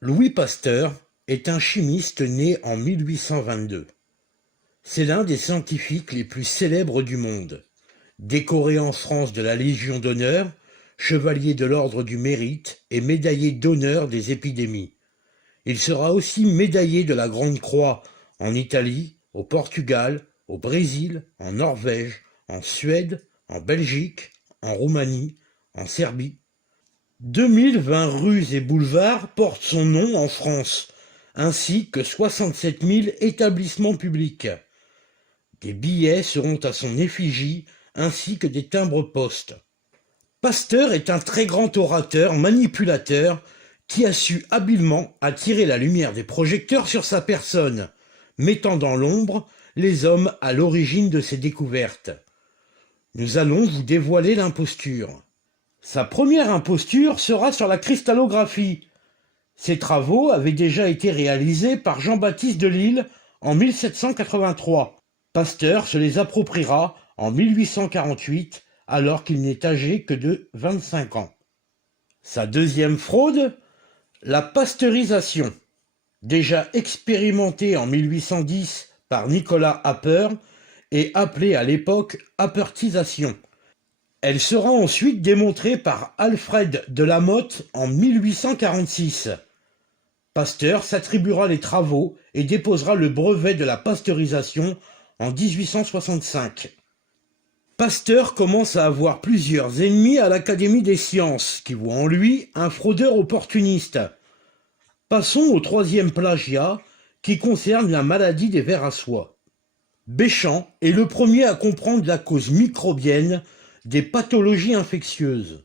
Louis Pasteur est un chimiste né en 1822. C'est l'un des scientifiques les plus célèbres du monde. Décoré en France de la Légion d'honneur, chevalier de l'Ordre du Mérite et médaillé d'honneur des épidémies. Il sera aussi médaillé de la Grande Croix en Italie, au Portugal, au Brésil, en Norvège, en Suède, en Belgique, en Roumanie, en Serbie. 2020 rues et boulevards portent son nom en France, ainsi que 67 000 établissements publics. Des billets seront à son effigie, ainsi que des timbres-poste. Pasteur est un très grand orateur, manipulateur, qui a su habilement attirer la lumière des projecteurs sur sa personne, mettant dans l'ombre les hommes à l'origine de ses découvertes. Nous allons vous dévoiler l'imposture. Sa première imposture sera sur la cristallographie. Ses travaux avaient déjà été réalisés par Jean-Baptiste Delisle en 1783. Pasteur se les appropriera en 1848 alors qu'il n'est âgé que de 25 ans. Sa deuxième fraude, la pasteurisation. Déjà expérimentée en 1810 par Nicolas Appert et appelée à l'époque appertisation. Elle sera ensuite démontrée par Alfred de la Motte en 1846. Pasteur s'attribuera les travaux et déposera le brevet de la pasteurisation en 1865. Pasteur commence à avoir plusieurs ennemis à l'Académie des sciences, qui voient en lui un fraudeur opportuniste. Passons au troisième plagiat, qui concerne la maladie des vers à soie. Béchamp est le premier à comprendre la cause microbienne des pathologies infectieuses.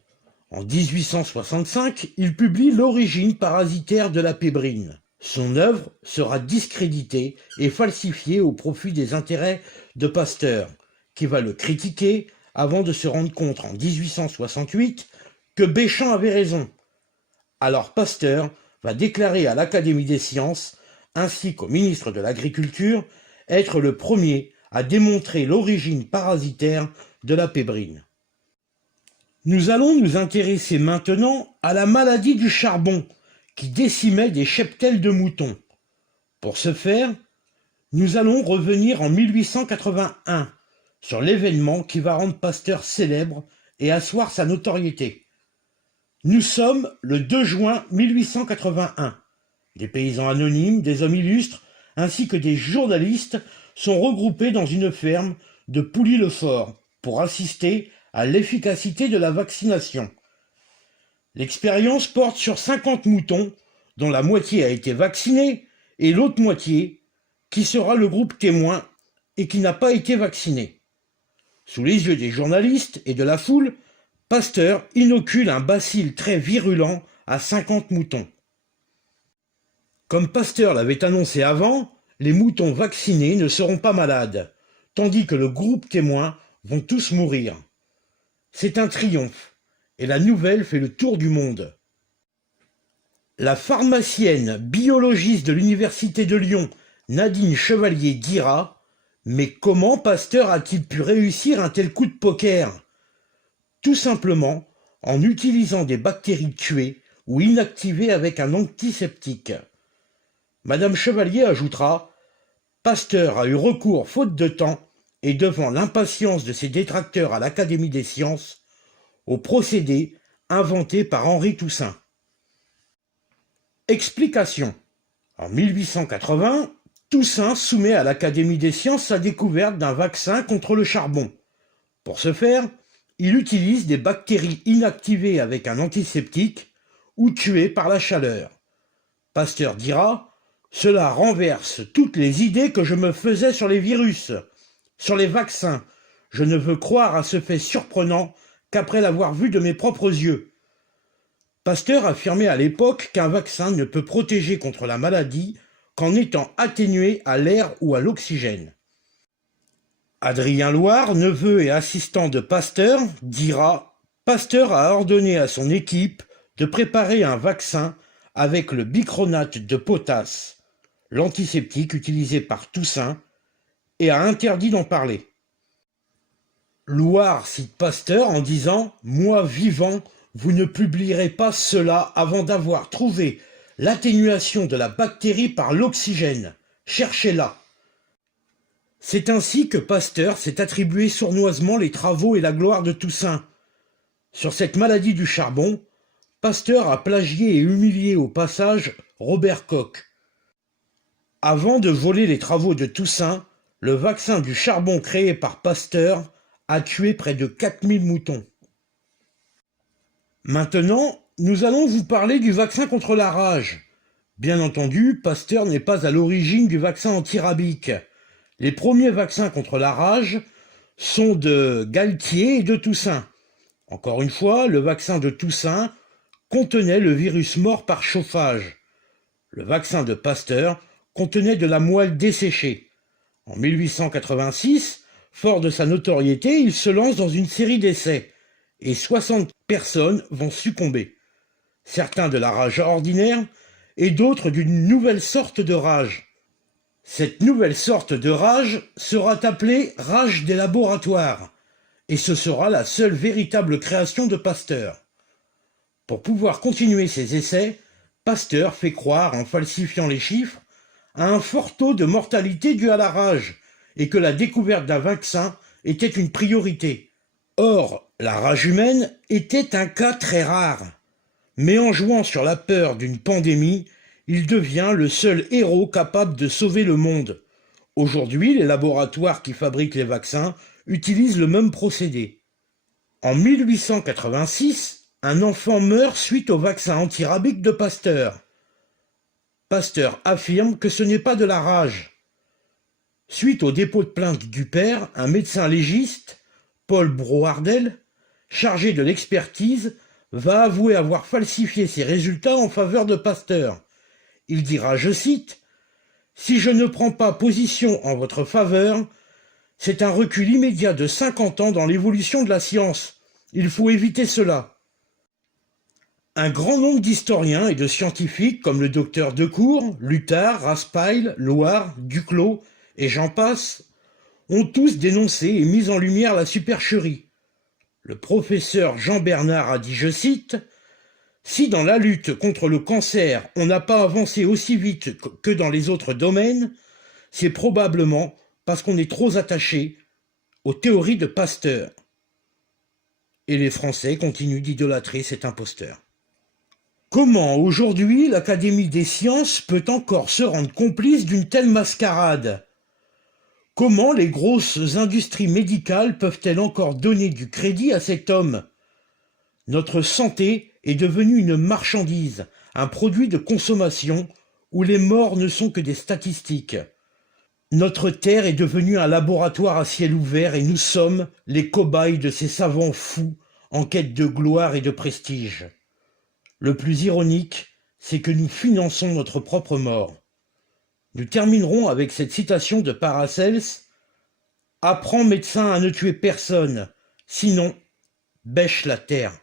En 1865, il publie L'origine parasitaire de la pébrine. Son œuvre sera discréditée et falsifiée au profit des intérêts de Pasteur, qui va le critiquer avant de se rendre compte en 1868 que Béchamp avait raison. Alors Pasteur va déclarer à l'Académie des sciences, ainsi qu'au ministre de l'Agriculture, être le premier à démontrer l'origine parasitaire de la pébrine. Nous allons nous intéresser maintenant à la maladie du charbon, qui décimait des cheptels de moutons. Pour ce faire, nous allons revenir en 1881, sur l'événement qui va rendre Pasteur célèbre et asseoir sa notoriété. Nous sommes le 2 juin 1881. Des paysans anonymes, des hommes illustres, ainsi que des journalistes sont regroupés dans une ferme de Pouilly-le-Fort pour assister à l'efficacité de la vaccination. L'expérience porte sur 50 moutons, dont la moitié a été vaccinée, et l'autre moitié, qui sera le groupe témoin et qui n'a pas été vacciné. Sous les yeux des journalistes et de la foule, Pasteur inocule un bacille très virulent à 50 moutons. Comme Pasteur l'avait annoncé avant, les moutons vaccinés ne seront pas malades, tandis que le groupe témoin vont tous mourir. C'est un triomphe, et la nouvelle fait le tour du monde. La pharmacienne biologiste de l'université de Lyon, Nadine Chevalier, dira « Mais comment Pasteur a-t-il pu réussir un tel coup de poker ?» Tout simplement en utilisant des bactéries tuées ou inactivées avec un antiseptique. Madame Chevalier ajoutera « Pasteur a eu recours faute de temps et devant l'impatience de ses détracteurs à l'Académie des sciences, au procédé inventé par Henri Toussaint. » Explication. En 1880, Toussaint soumet à l'Académie des sciences sa découverte d'un vaccin contre le charbon. Pour ce faire, il utilise des bactéries inactivées avec un antiseptique ou tuées par la chaleur. Pasteur dira « Cela renverse toutes les idées que je me faisais sur les virus, sur les vaccins. Je ne veux croire à ce fait surprenant qu'après l'avoir vu de mes propres yeux. » Pasteur affirmait à l'époque qu'un vaccin ne peut protéger contre la maladie qu'en étant atténué à l'air ou à l'oxygène. Adrien Loire, neveu et assistant de Pasteur, dira « Pasteur a ordonné à son équipe de préparer un vaccin avec le bichromate de potasse, l'antiseptique utilisé par Toussaint, et a interdit d'en parler. » Loire cite Pasteur en disant « Moi vivant, vous ne publierez pas cela avant d'avoir trouvé l'atténuation de la bactérie par l'oxygène. Cherchez-la. C'est ainsi que Pasteur s'est attribué sournoisement les travaux et la gloire de Toussaint. Sur cette maladie du charbon, Pasteur a plagié et humilié au passage Robert Koch. Avant de voler les travaux de Toussaint, le vaccin du charbon créé par Pasteur a tué près de 4000 moutons. Maintenant, nous allons vous parler du vaccin contre la rage. Bien entendu, Pasteur n'est pas à l'origine du vaccin antirabique. Les premiers vaccins contre la rage sont de Galtier et de Toussaint. Encore une fois, le vaccin de Toussaint contenait le virus mort par chauffage. Le vaccin de Pasteur contenait de la moelle desséchée. En 1886, fort de sa notoriété, il se lance dans une série d'essais, et 60 personnes vont succomber. Certains de la rage ordinaire, et d'autres d'une nouvelle sorte de rage. Cette nouvelle sorte de rage sera appelée rage des laboratoires, et ce sera la seule véritable création de Pasteur. Pour pouvoir continuer ses essais, Pasteur fait croire, en falsifiant les chiffres, à un fort taux de mortalité dû à la rage, et que la découverte d'un vaccin était une priorité. Or, la rage humaine était un cas très rare. Mais en jouant sur la peur d'une pandémie, il devient le seul héros capable de sauver le monde. Aujourd'hui, les laboratoires qui fabriquent les vaccins utilisent le même procédé. En 1886, un enfant meurt suite au vaccin antirabique de Pasteur. Pasteur affirme que ce n'est pas de la rage. Suite au dépôt de plainte du père, un médecin légiste, Paul Brouardel, chargé de l'expertise, va avouer avoir falsifié ses résultats en faveur de Pasteur. Il dira, je cite, « Si je ne prends pas position en votre faveur, c'est un recul immédiat de 50 ans dans l'évolution de la science. Il faut éviter cela. » Un grand nombre d'historiens et de scientifiques comme le docteur Decour, Luttard, Raspail, Loire, Duclos et j'en passe, ont tous dénoncé et mis en lumière la supercherie. Le professeur Jean Bernard a dit, je cite, « Si dans la lutte contre le cancer on n'a pas avancé aussi vite que dans les autres domaines, c'est probablement parce qu'on est trop attaché aux théories de Pasteur. » Et les Français continuent d'idolâtrer cet imposteur. Comment aujourd'hui l'Académie des sciences peut encore se rendre complice d'une telle mascarade? Comment les grosses industries médicales peuvent-elles encore donner du crédit à cet homme? Notre santé est devenue une marchandise, un produit de consommation où les morts ne sont que des statistiques. Notre terre est devenue un laboratoire à ciel ouvert et nous sommes les cobayes de ces savants fous en quête de gloire et de prestige. Le plus ironique, c'est que nous finançons notre propre mort. Nous terminerons avec cette citation de Paracels. « Apprends, médecin, à ne tuer personne, sinon bêche la terre. »